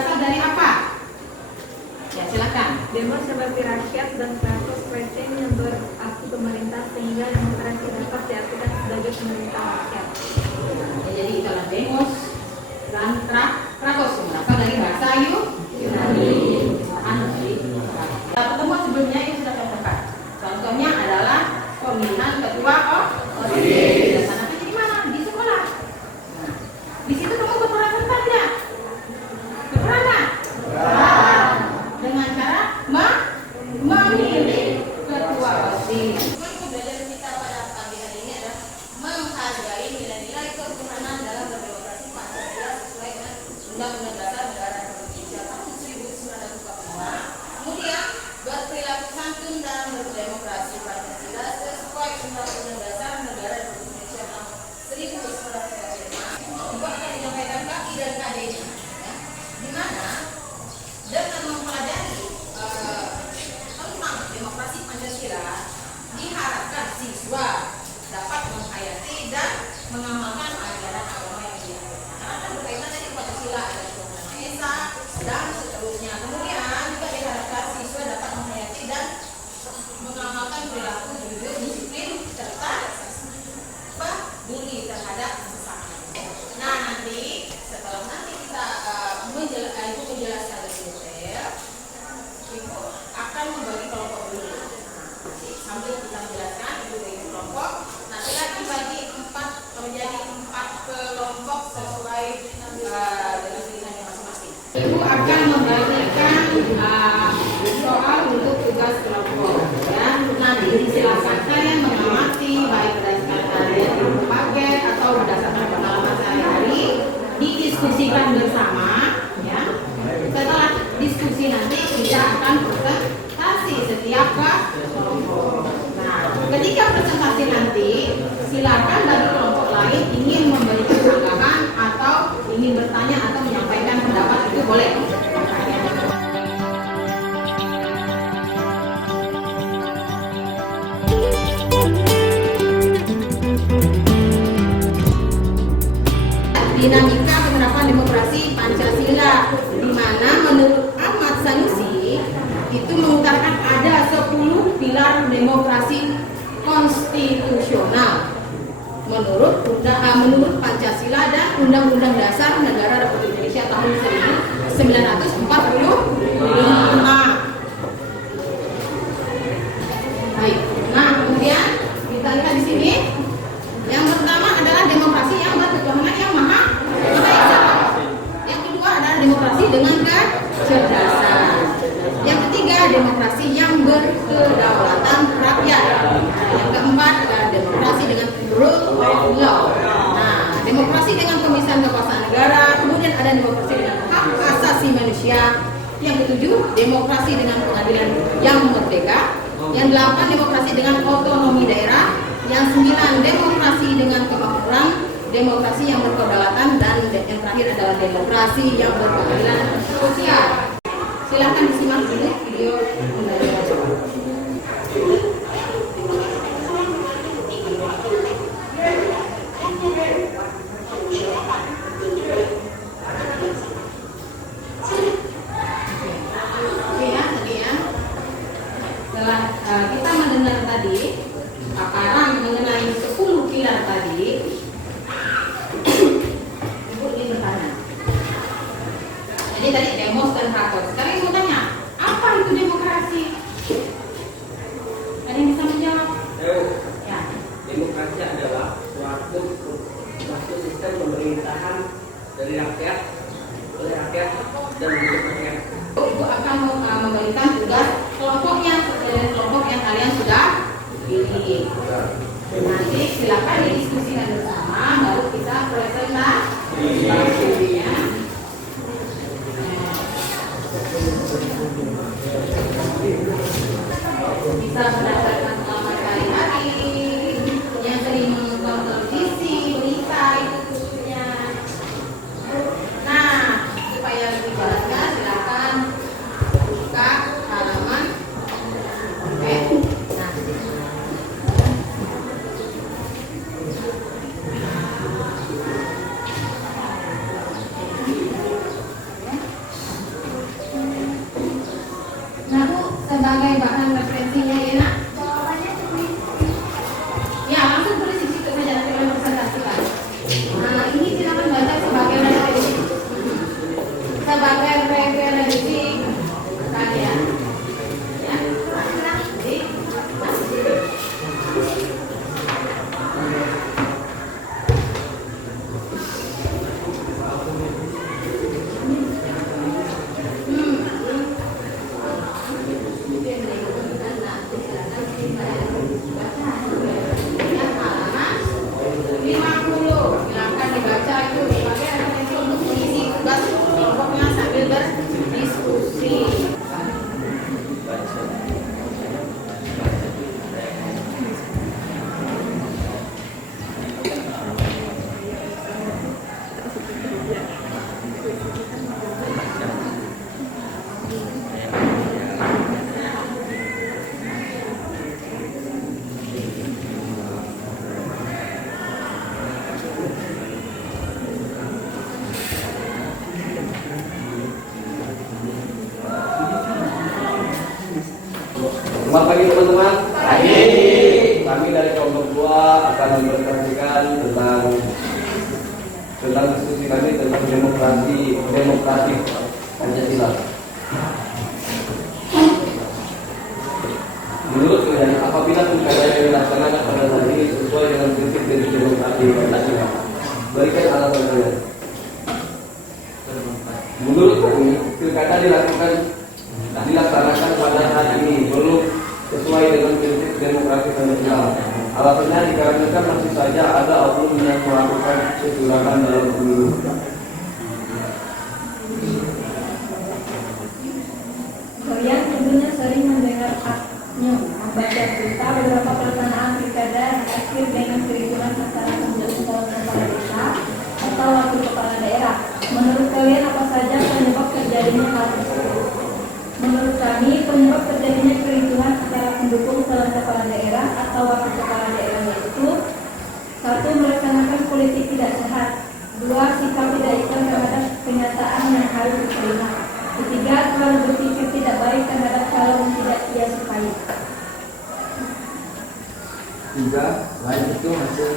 berasal dari apa? Ya, silakan. Demos seperti rakyat dan status presiden yang berarti pemerintah sehingga demokrasi dapat diartikan sebagai pemerintah rakyat. Ya, jadi itulah demos dan krakos berasal dari bahasa Yunani. Pertemuan sebelumnya itu sudah terbuka. Contohnya adalah pemilihan ketua OSIS. Sana di mana? Di sekolah. Nah, di situ kamu berperan serta tidak? Berperan nggak? Dengan cara memilih ketua OSIS. Belajar kita pada pagi hari ini adalah menghargai nilai-nilai ketuhanan dalam berdemokrasi Pancasila sesuai dengan Undang-Undang Dasar Negara Republik Indonesia tahun 1945. Kemudian berperilaku santun dalam berdemokrasi Pancasila sesuai Undang-Undang Dasar Negara Republik Indonesia tahun 1945. Juga akan menyampaikan kaki dan KD-nya, ya, di mana dengan mempelajari tentang demokrasi Pancasila diharapkan siswa dapat menghayati dan mengamalkan ajaran agama yang dianut. Karena kan berkaitan dengan Pancasila ada Tuhan Maha Esa dan seterusnya. Kemudian juga diharapkan siswa dapat menghayati dan mengamalkan perilaku jujur, disiplin serta peduli terhadap sesama. Nah, nanti setelah kita Ibu menjelaskan lebih detail, Ibu akan membagi kelompok dulu. Nanti sambil kita menjelaskan, Ibu bagi kelompok. Nah, silakan bagi menjadi 4 kelompok sesuai dengan pilihannya masing-masing. Ibu akan membagikan soal untuk tugas kelompok. Ya, nanti silakan kalian mengamati baik berdasarkan yang ibu pakai atau berdasarkan pengalaman sehari-hari, didiskusikan bersama. Ya, setelah diskusi nanti kita akan presentasi setiap kelompok. Nah, ketika presentasi nanti, silakan bagi kelompok lain ingin memberikan tanggapan atau ingin bertanya atau menyampaikan pendapat itu boleh. Dinamika penerapan demokrasi Pancasila, di mana menurut Ahmad Sanusi itu mengutarakan ada 10 pilar demokrasi konstitusional menurut Pancasila dan Undang-Undang Dasar Negara Republik Indonesia tahun 1945. Baik. Nah, kemudian kita lihat di sini. Yang pertama adalah demokrasi yang berketuhanan yang maha esa. Yang kedua adalah demokrasi dengan kecerdasan. Yang ketiga, demokrasi yang berkedaulatan rakyat. Yang keempat adalah demokrasi dengan rule of law. Nah, demokrasi dengan pemisahan kekuasaan negara. Kemudian ada demokrasi dengan hak asasi manusia. Yang ketujuh, demokrasi dengan pengadilan yang merdeka. Yang delapan, demokrasi dengan otonomi daerah. Yang 9, demokrasi dengan kemakmuran, demokrasi yang berkedaulatan, dan yang terakhir adalah demokrasi yang berkeadilan sosial. Silahkan disimak dulu video pembelajaran. Oke ya, tadi ya. Setelah kita mendengar tadi paparan mengenai 10 pilar tadi, Ibu ingin bertanya. Jadi tadi demos dan rakor. Sekarang Ibu tanya, apa itu demokrasi? Ada yang bisa menjawab? Ya. Demokrasi adalah suatu sistem pemerintahan dari rakyat, oleh rakyat, dan untuk rakyat. Ibu akan memberikan tugas kelompoknya sesuai kelompok yang kalian sudah pilih. Nanti silakan didiskusikan bersama, baru kita presentasi. Ya. Bisa berdasarkan pengalaman sehari-hari, yang sering menonton televisi, berita itu khususnya. Nah, supaya lebih jelas sebagai bahan referensinya ya nak? Jawabannya cuma Ya, langsung tulis di situ saja nanti kalian presentasikan. Nah, ini silakan baca sebagai referensi. Sebagai referensi kalian. Ya. Jadi, silakan dibaca itu sebagai referensi untuk mengisi tugas kelompoknya sambil berdiskusi. Selamat pagi teman-teman. Pagi. Kami dari kelompok 2 akan mempresentasikan tentang diskusi kami tentang demokrasi Pancasila. Menurut kalian, apabila pilkada yang dilaksanakan pada hari ini sesuai dengan prinsip dari demokrasi Pancasila, berikan alasan kalian. Menurut kami, pilkada dilaksanakan pada hari ini belum sesuai dengan prinsip demokrasi Pancasila. Alasannya dikarenakan masih saja ada oknum yang melakukan kecurangan dalam pemilu. Kalian tentunya sering mendengar membaca berita beberapa pelaksanaan pilkada berakhir dengan kericuhan antara pemilih calon kepala desa atau wakil kepala daerah. Menurut kalian apa saja penyebab terjadinya hal tersebut? Menurut kami, penyebab terjadinya kericuhan antara pendukung calon kepala daerah atau wakil kepala daerah yaitu: 1. Melaksanakan politik tidak sehat. 2. Sikap tidak ikhlas terhadap kenyataan yang harus diterima. 3. Terlalu berpikir tidak baik terhadap calon yang tidak ia sukai. 3. Selain itu hasil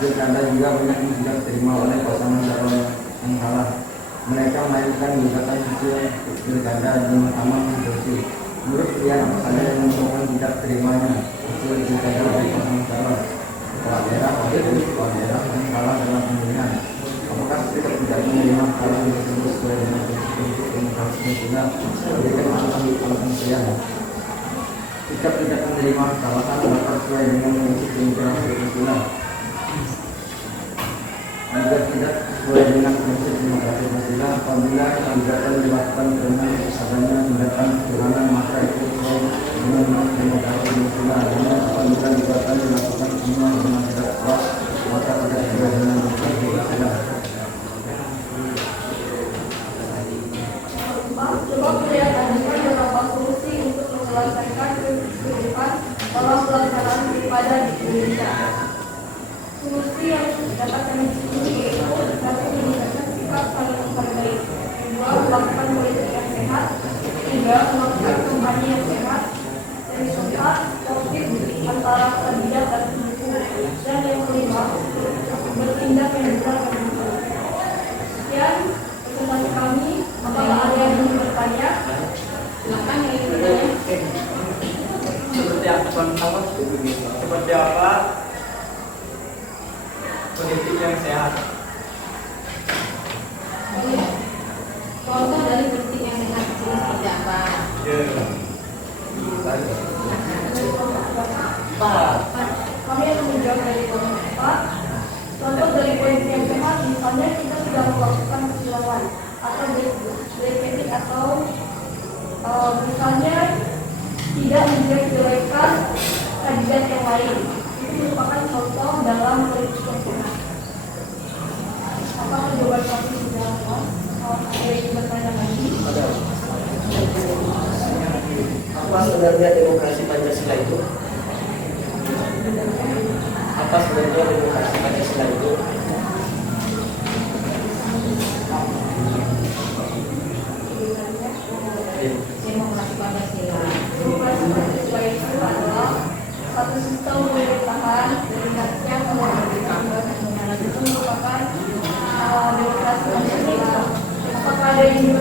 pilkada juga banyak yang tidak diterima oleh pasangan calon yang kalah. Mereka melakukan gugatan hasil pilkada di Mahkamah Konstitusi. Menurut kalian apa saja yang menyebabkan tidak terimanya hasil pilkada dari pasangan calon kepala daerah, wakil kepala daerah yang kalah dalam pemilihan? Apakah sikap tidak menerima calon yang tersebut sesuai dengan prinsip demokrasi Pancasila? Berikan alasan kalian. Sikap tidak menerima kesalahan dapat sesuai dengan prinsip demokrasi Pancasila. Jika tidak sesuai dengan prinsip demokrasi Pancasila, apabila gugatan dilakukan dengan adanya tindakan kecurangan, maka itu sesuai dengan demokrasi Pancasila. Namun apabila gugatan dilakukan semua dengan tidak puas, maka tidak sesuai dengan demokrasi Pancasila. Coba melihat adanya beberapa solusi untuk menyelesaikan kehidupan dalam pelaksanaan pilkada di Indonesia. Solusi yang dapat kami diskusi yaitu: 1. Meningkatkan sikap saling menghargai. 2. Melakukan politik yang sehat. 3. Melakukan kampanye yang sehat. Dan 4. Konflik antara kandidat dan pendukung. Dan yang kelima, bertindak yang benar dan benar. Sekian presentasi kami. Apakah ada yang ingin bertanya? Silakan yang ingin bertanya. Seperti apa contoh? Seperti apa politik yang sehat? Contoh dari politik yang sehat di sini seperti apa? Kami akan menjawab dari kelompok 4. Contoh dari politik yang sehat, misalnya kita sudah melakukan kecurangan atau black atau misalnya tidak menjelek-jelekan kandidat yang lain. Itu merupakan contoh dalam politik yang sehat. Apakah jawaban kami sudah puas? Ada yang bertanya lagi? Apa sebenarnya demokrasi Pancasila itu? Apa sebenarnya demokrasi Pancasila itu? Demokrasi Pancasila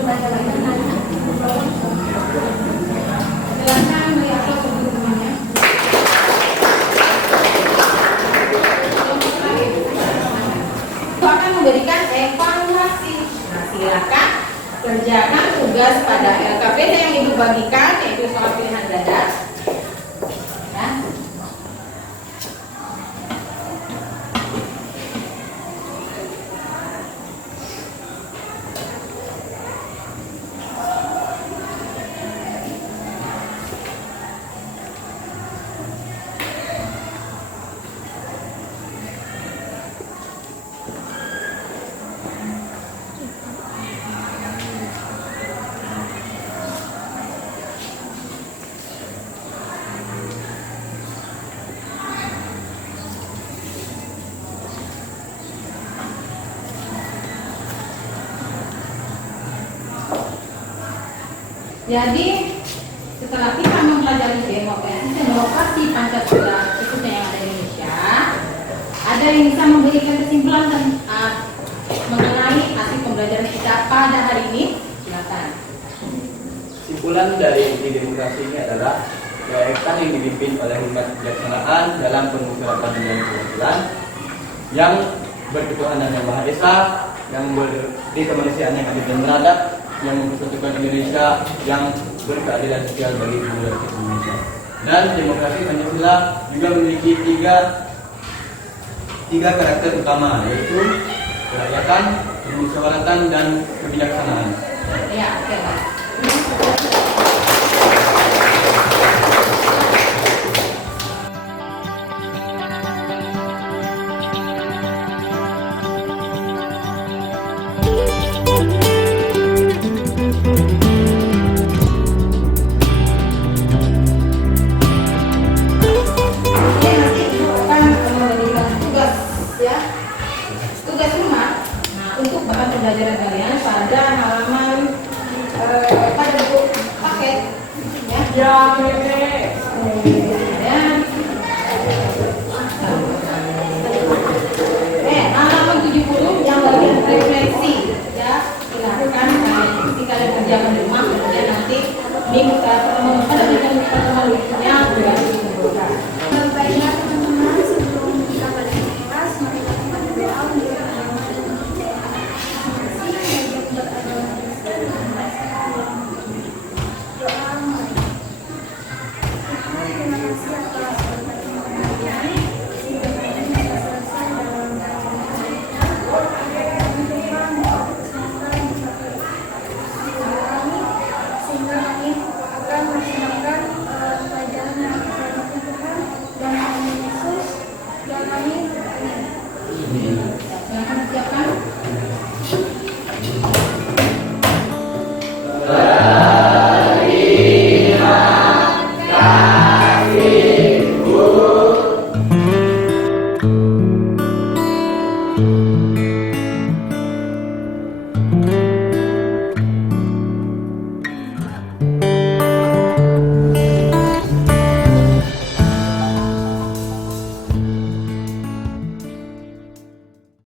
Silakan melihat teman-temannya. Itu akan memberikan evaluasi. Nah, silakan kerjakan tugas pada LKPD yang ibu bagikan, yaitu soal pilihan ganda. Ya. Jadi setelah kita mempelajari demokrasi Pancasila khususnya yang ada di Indonesia, ada yang bisa memberikan kesimpulan dan mengenai hasil pembelajaran kita pada hari ini? Silakan. Kesimpulan dari inti demokrasi ini adalah daerah yang dipimpin oleh hikmat kebijaksanaan dalam permusyawaratan dan perwakilan yang berketuhanan yang Maha Esa, yang berdiri kemanusiaan yang adil dan beradab, yang mempersatukan Indonesia, yang berkeadilan sosial bagi seluruh rakyat Indonesia. Dan demokrasi Pancasila juga memiliki tiga karakter utama, yaitu kerakyatan, permusyawaratan, dan kebijaksanaan. Ya, oke, Pak. Pembelajaran kalian pada halaman pada buku paket ya. Halaman 70 yang bagian refleksi ya, silakan kalian kerjakan di rumah, kemudian nanti minggu pada pertemuan berikutnya sudah dikumpulkan.